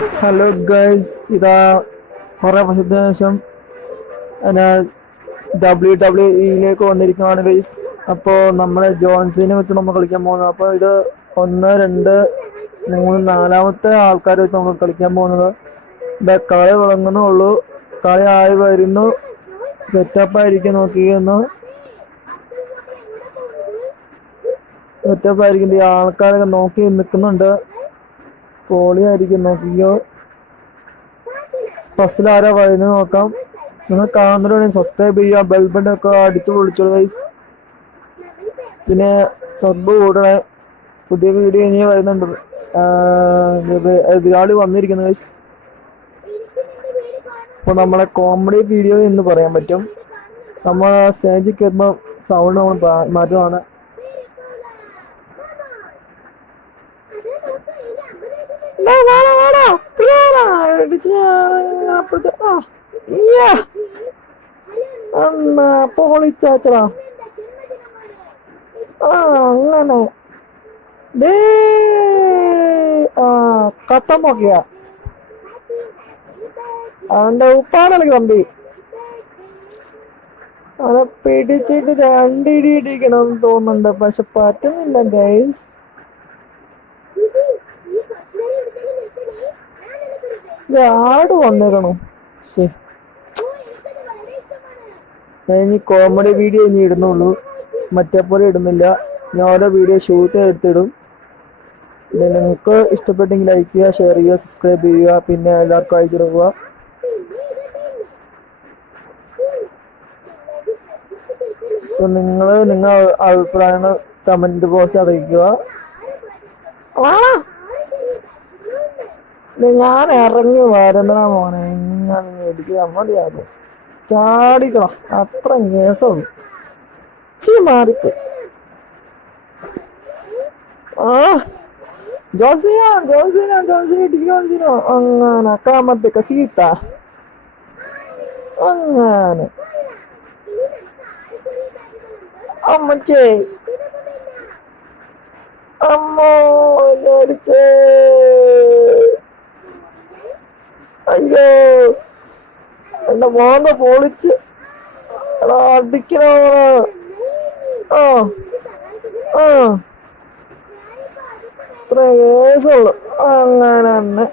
Hello guys, ഇതാ കുറെ വർഷത്തിന് ശേഷം WWE വന്നിരിക്കുകയാണ് ഗൈസ്. അപ്പോൾ നമ്മളെ ജോൺസിനെ വെച്ച് നമ്മൾ കളിക്കാൻ പോകുന്നത്. അപ്പോൾ ഇത് ഒന്ന് രണ്ട് മൂന്ന് നാലാമത്തെ ആൾക്കാർ വെച്ച് നമ്മൾ കളിക്കാൻ പോകുന്നത്. ഇവിടെ കളി തുടങ്ങുന്നുള്ളൂ, കളി ആയി വരുന്നു, സെറ്റപ്പ് ആയിരിക്കും. നോക്കിയിരുന്നു സെറ്റപ്പ് ആയിരിക്കും. ഈ ആൾക്കാരൊക്കെ നോക്കി നിൽക്കുന്നുണ്ട്. പൊളിയായിരിക്കും, നോക്കിക്കോ. ഫസ്റ്റിൽ ആരാ വരുന്നത് നോക്കാം. നിങ്ങൾ കാണുന്നവരുണ്ടെങ്കിൽ സബ്സ്ക്രൈബ് ചെയ്യുക, ബെൽ ബട്ടൺ ഒക്കെ അടിച്ചു പൊളിച്ചോളൂ ഗൈസ്. പിന്നെ സബ് കൂടണേ. പുതിയ വീഡിയോ ഇനി വരുന്നുണ്ട്. എതിരാളി വന്നിരിക്കുന്നു ഗൈസ്. അപ്പോൾ നമ്മളെ കോമഡി വീഡിയോ എന്ന് പറയാൻ പറ്റും. നമ്മൾ സ്റ്റേജിൽ കയറുമ്പോൾ സൗണ്ട് നമ്മൾ മാറ്റുവാണ്. പൊളിച്ചാച്ചടാ. അങ്ങനെ കത്തം നോക്കിയ അവന്റെ ഉപ്പാടല്ലേ കമ്പി. അവനെ പിടിച്ചിട്ട് രണ്ടിടി ഇടിക്കണമെന്ന് തോന്നുന്നുണ്ട്, പക്ഷെ പറ്റുന്നില്ല ഗൈസ്. ആട് വന്നേക്കണോ? ശരി, ഞാൻ ഇനി കോമഡി വീഡിയോ ഇനി ഇടുന്നുള്ളൂ, മറ്റേ പോലെ ഇടുന്നില്ല. ഞാൻ ഓരോ വീഡിയോ ഷൂട്ട് എടുത്തിടും. പിന്നെ നിങ്ങൾക്ക് ഇഷ്ടപ്പെട്ടെങ്കിൽ ലൈക്ക് ചെയ്യുക, ഷെയർ ചെയ്യുക, സബ്സ്ക്രൈബ് ചെയ്യുക, പിന്നെ എല്ലാവർക്കും അയച്ചു കൊടുക്കുക. അപ്പോൾ നിങ്ങളുടെ അഭിപ്രായങ്ങൾ കമന്റ് ബോക്സ് അറിയിക്കുക. ഞാൻ ഇറങ്ങി വരുന്ന മോനെ ഇങ്ങനെ മേടിച്ച് മതിയാകും. ചാടിക്കണം, അത്ര കേസുള്ളൂ. മാറിക്ക്. ജോൺസിനോ ഇടിക്കോ. അങ്ങനെ കാമത്തെ കസീത്ത. അങ്ങനെ അമ്മച്ചേ, അമ്മോ അടിച്ചേ. അയ്യോ, എന്റെ മോന്ത പൊളിച്ച് അടിക്കണോ. ഇത്ര കേസുള്ളു. അങ്ങനെ തന്നെ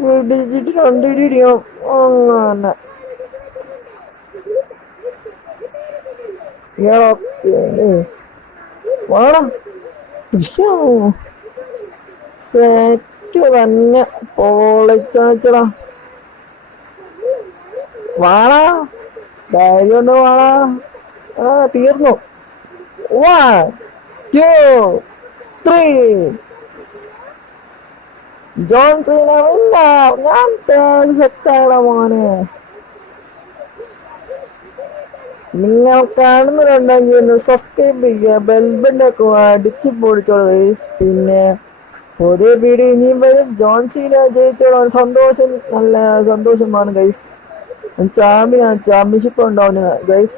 പിടിച്ചിട്ട് രണ്ടിടി ഇടിക്കണം. അങ്ങനെ വേണം. സെറ്റ് തന്നെ പൊളിച്ചാച്ചടാ. വാടാ, ധൈര്യം ഉണ്ട്, വാടാ. തീർന്നു. 1 2 3. John Cena winner. ഞാൻ സെറ്റാണ് മോനെ. നിങ്ങൾ കാണുന്നുണ്ടെങ്കിൽ ഒന്ന് സബ്സ്ക്രൈബ് ചെയ്യുക, ബെൽ ബട്ടൺ ഒക്കെ അടിച്ച് പൊടിച്ചോളൂ. പിന്നെ പുതിയ വീഡിയോ ഇനിയും വരും. ജോൺസീന ജയിച്ചോളാം. സന്തോഷം, നല്ല സന്തോഷമാണ് ഗൈസ്. ചാമ്പ്യൻഷിപ്പ് ഉണ്ടാവുന്ന ഗൈസ്.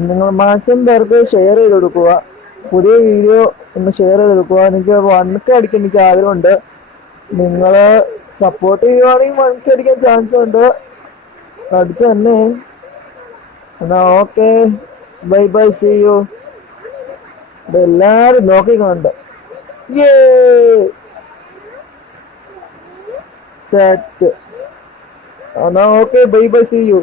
നിങ്ങൾ മാക്സിമം പേർക്ക് ഷെയർ ചെയ്ത് കൊടുക്കുക. പുതിയ വീഡിയോ നിങ്ങൾ ഷെയർ ചെയ്ത് കൊടുക്കുക. എനിക്ക് 1K അടിക്കാൻ എനിക്ക് ആഗ്രഹമുണ്ട്. നിങ്ങൾ സപ്പോർട്ട് ചെയ്യുവാണെങ്കിൽ 1K അടിക്കാൻ ചാൻസ് ഉണ്ട്. അടിച്ചു തന്നെ. എന്നാ okay, bye bye, see you. എല്ലാരും നോക്കിക്കൊണ്ട് സെറ്റ്. എന്നാ okay, bye bye, see U.